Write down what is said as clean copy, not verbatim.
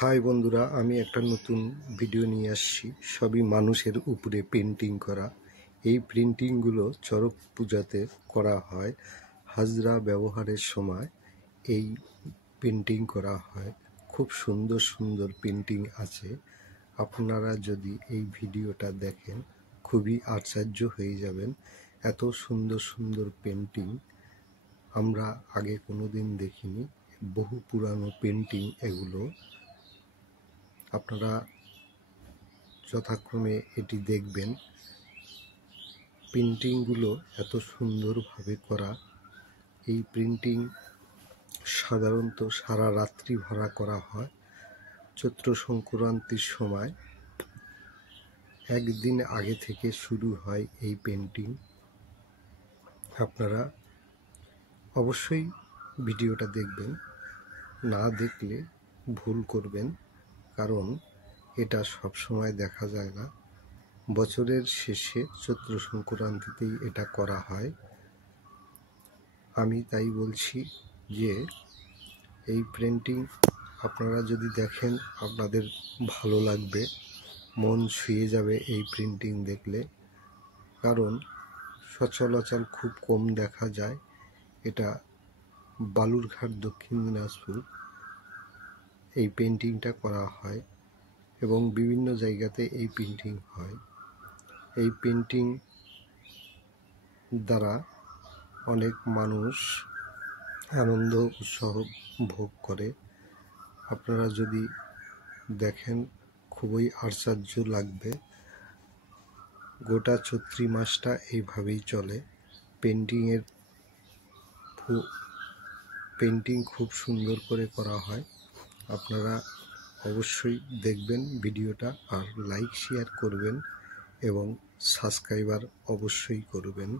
High বন্ধুরা, আমি একটা নতুন ভিডিও নিয়ে আসছি। সবই মানুষের উপরে পেন্টিং করা। এই পেন্টিংগুলো চড়ক পূজাতে করা হয়। হাজরা ব্যবহারের সময় এই পেন্টিং করা হয়। খুব সুন্দর সুন্দর পেন্টিং আছে। আপনারা যদি এই ভিডিওটা দেখেন খুবই আশ্চর্য হয়ে যাবেন। এত সুন্দর সুন্দর পেন্টিং আমরা আগে কোনোদিন দেখিনি। বহু পুরানো পেন্টিং এগুলো। আপনারা যথাক্রমে এটি দেখবেন। প্রিন্টিংগুলো এত সুন্দরভাবে করা। এই প্রিন্টিং সাধারণত সারা রাত্রি ভরা করা হয়। চৈত্র সংক্রান্তির সময় একদিন আগে থেকে শুরু হয় এই পেন্টিং। আপনারা অবশ্যই ভিডিওটা দেখবেন, না দেখলে ভুল করবেন, কারণ এটা সব সময় দেখা যায় না। বছরের শেষে চৈত্র সংক্রান্তিতেই এটা করা হয়। আমি তাই বলছি যে এই পেন্টিং আপনারা যদি দেখেন আপনাদের ভালো লাগবে, মন ছুঁয়ে যাবে এই পেন্টিং দেখলে। কারণ সচরাচর খুব কম দেখা যায়। এটা বালুরঘাট, দক্ষিণ দিনাজপুর এই পেন্টিংটা করা হয় এবং বিভিন্ন জায়গাতে এই পেন্টিং হয়। এই পেন্টিং দ্বারা অনেক মানুষ আনন্দ উৎসাহ ভোগ করে। আপনারা যদি দেখেন খুবই আশ্চর্য লাগবে। গোটা চৈত্র মাসটা এইভাবেই চলে। পেন্টিং খুব সুন্দর করে করা হয়। আপনারা অবশ্যই দেখবেন ভিডিওটা, আর লাইক শেয়ার করবেন এবং সাবস্ক্রাইবার অবশ্যই করবেন।